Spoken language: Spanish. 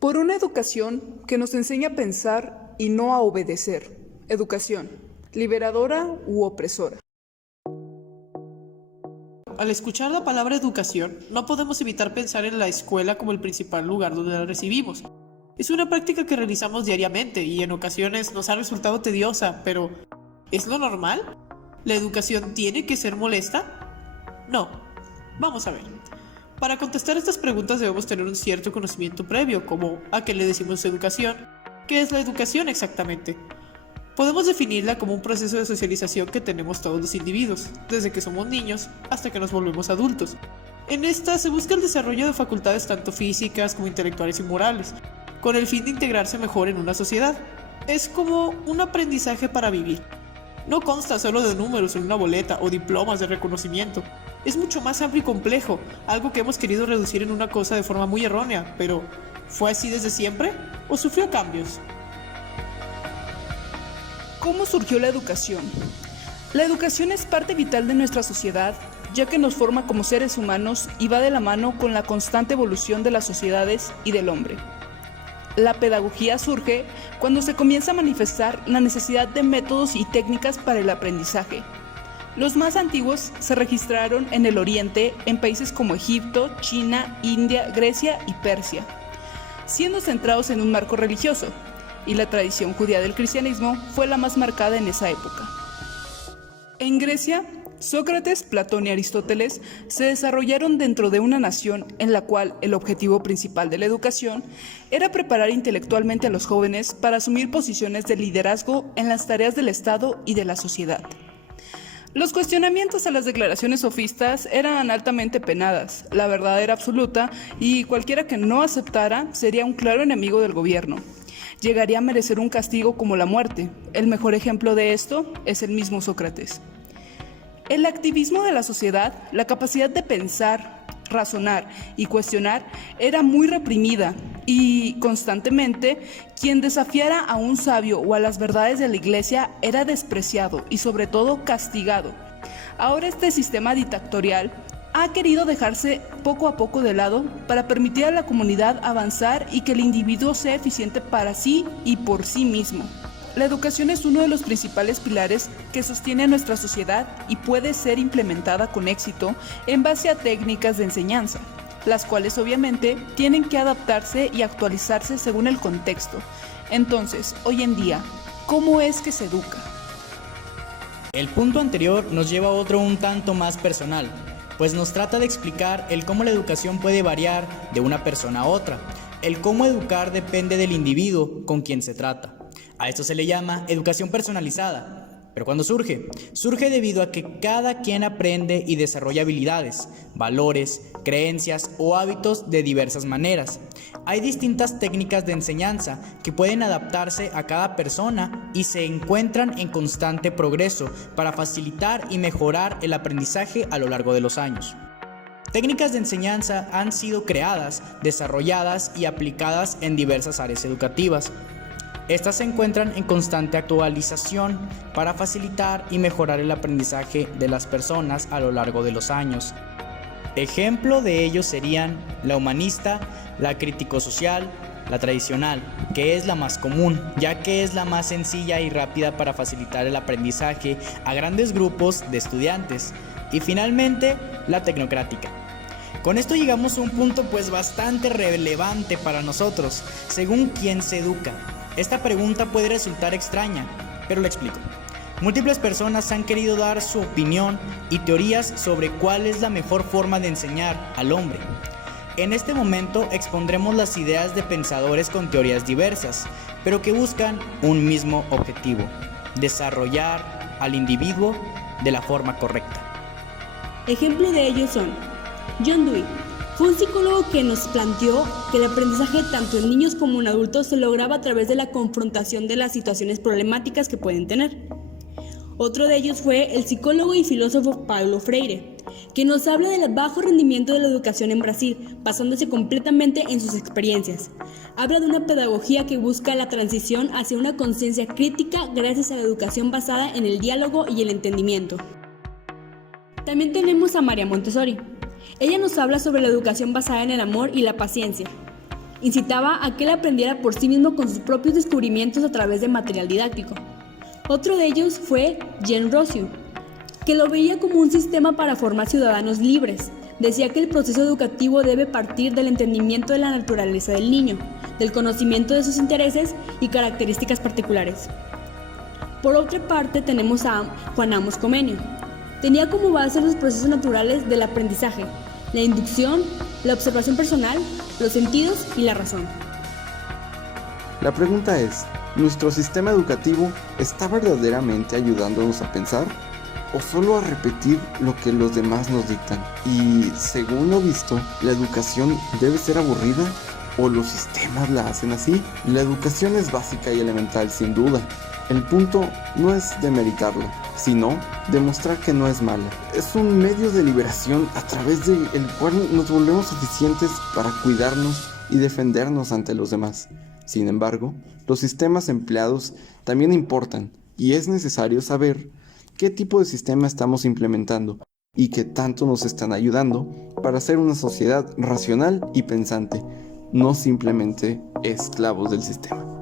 Por una educación que nos enseña a pensar y no a obedecer. Educación, liberadora u opresora. Al escuchar la palabra educación, no podemos evitar pensar en la escuela como el principal lugar donde la recibimos. Es una práctica que realizamos diariamente y en ocasiones nos ha resultado tediosa, pero ¿es lo normal? ¿La educación tiene que ser molesta? No. Vamos a ver. Para contestar estas preguntas debemos tener un cierto conocimiento previo, como ¿a qué le decimos educación? ¿Qué es la educación exactamente? Podemos definirla como un proceso de socialización que tenemos todos los individuos, desde que somos niños hasta que nos volvemos adultos. En esta se busca el desarrollo de facultades tanto físicas como intelectuales y morales, con el fin de integrarse mejor en una sociedad. Es como un aprendizaje para vivir. No consta solo de números en una boleta o diplomas de reconocimiento. Es mucho más amplio y complejo, algo que hemos querido reducir en una cosa de forma muy errónea, pero ¿fue así desde siempre o sufrió cambios? ¿Cómo surgió la educación? La educación es parte vital de nuestra sociedad, ya que nos forma como seres humanos y va de la mano con la constante evolución de las sociedades y del hombre. La pedagogía surge cuando se comienza a manifestar la necesidad de métodos y técnicas para el aprendizaje. Los más antiguos se registraron en el Oriente, en países como Egipto, China, India, Grecia y Persia, siendo centrados en un marco religioso, y la tradición judía del cristianismo fue la más marcada en esa época. En Grecia, Sócrates, Platón y Aristóteles se desarrollaron dentro de una nación en la cual el objetivo principal de la educación era preparar intelectualmente a los jóvenes para asumir posiciones de liderazgo en las tareas del Estado y de la sociedad. Los cuestionamientos a las declaraciones sofistas eran altamente penadas, la verdad era absoluta y cualquiera que no aceptara sería un claro enemigo del gobierno. Llegaría a merecer un castigo como la muerte. El mejor ejemplo de esto es el mismo Sócrates. El activismo de la sociedad, la capacidad de pensar, razonar y cuestionar era muy reprimida y constantemente quien desafiara a un sabio o a las verdades de la iglesia era despreciado y sobre todo castigado. Ahora este sistema dictatorial ha querido dejarse poco a poco de lado para permitir a la comunidad avanzar y que el individuo sea eficiente para sí y por sí mismo. La educación es uno de los principales pilares que sostiene a nuestra sociedad y puede ser implementada con éxito en base a técnicas de enseñanza, las cuales obviamente tienen que adaptarse y actualizarse según el contexto. Entonces, hoy en día, ¿cómo es que se educa? El punto anterior nos lleva a otro un tanto más personal, pues nos trata de explicar el cómo la educación puede variar de una persona a otra. El cómo educar depende del individuo con quien se trata. A esto se le llama educación personalizada. ¿Pero cuándo surge? Surge debido a que cada quien aprende y desarrolla habilidades, valores, creencias o hábitos de diversas maneras. Hay distintas técnicas de enseñanza que pueden adaptarse a cada persona y se encuentran en constante progreso para facilitar y mejorar el aprendizaje a lo largo de los años. Técnicas de enseñanza han sido creadas, desarrolladas y aplicadas en diversas áreas educativas. Estas se encuentran en constante actualización para facilitar y mejorar el aprendizaje de las personas a lo largo de los años. Ejemplo de ellos serían la humanista, la crítico-social, la tradicional, que es la más común, ya que es la más sencilla y rápida para facilitar el aprendizaje a grandes grupos de estudiantes. Y finalmente, la tecnocrática. Con esto llegamos a un punto bastante relevante para nosotros, según quién se educa. Esta pregunta puede resultar extraña, pero lo explico. Múltiples personas han querido dar su opinión y teorías sobre cuál es la mejor forma de enseñar al hombre. En este momento expondremos las ideas de pensadores con teorías diversas, pero que buscan un mismo objetivo: desarrollar al individuo de la forma correcta. Ejemplo de ellos son John Dewey. Fue un psicólogo que nos planteó que el aprendizaje tanto en niños como en adultos se lograba a través de la confrontación de las situaciones problemáticas que pueden tener. Otro de ellos fue el psicólogo y filósofo Paulo Freire, que nos habla del bajo rendimiento de la educación en Brasil, basándose completamente en sus experiencias. Habla de una pedagogía que busca la transición hacia una conciencia crítica gracias a la educación basada en el diálogo y el entendimiento. También tenemos a María Montessori. Ella nos habla sobre la educación basada en el amor y la paciencia. incitaba a que él aprendiera por sí mismo con sus propios descubrimientos a través de material didáctico. Otro de ellos fue Jean Rousseau, que lo veía como un sistema para formar ciudadanos libres. Decía que el proceso educativo debe partir del entendimiento de la naturaleza del niño, del conocimiento de sus intereses y características particulares. Por otra parte, tenemos a Juan Amos Comenio. Tenía como base los procesos naturales del aprendizaje, la inducción, la observación personal, los sentidos y la razón. La pregunta es, ¿nuestro sistema educativo está verdaderamente ayudándonos a pensar? ¿O solo a repetir lo que los demás nos dictan? Y según lo visto, ¿la educación debe ser aburrida? ¿O los sistemas la hacen así? La educación es básica y elemental, sin duda. El punto no es demeritarla, sino demostrar que no es mala. Es un medio de liberación a través del cual nos volvemos suficientes para cuidarnos y defendernos ante los demás. Sin embargo, los sistemas empleados también importan y es necesario saber qué tipo de sistema estamos implementando y qué tanto nos están ayudando para ser una sociedad racional y pensante, no simplemente esclavos del sistema.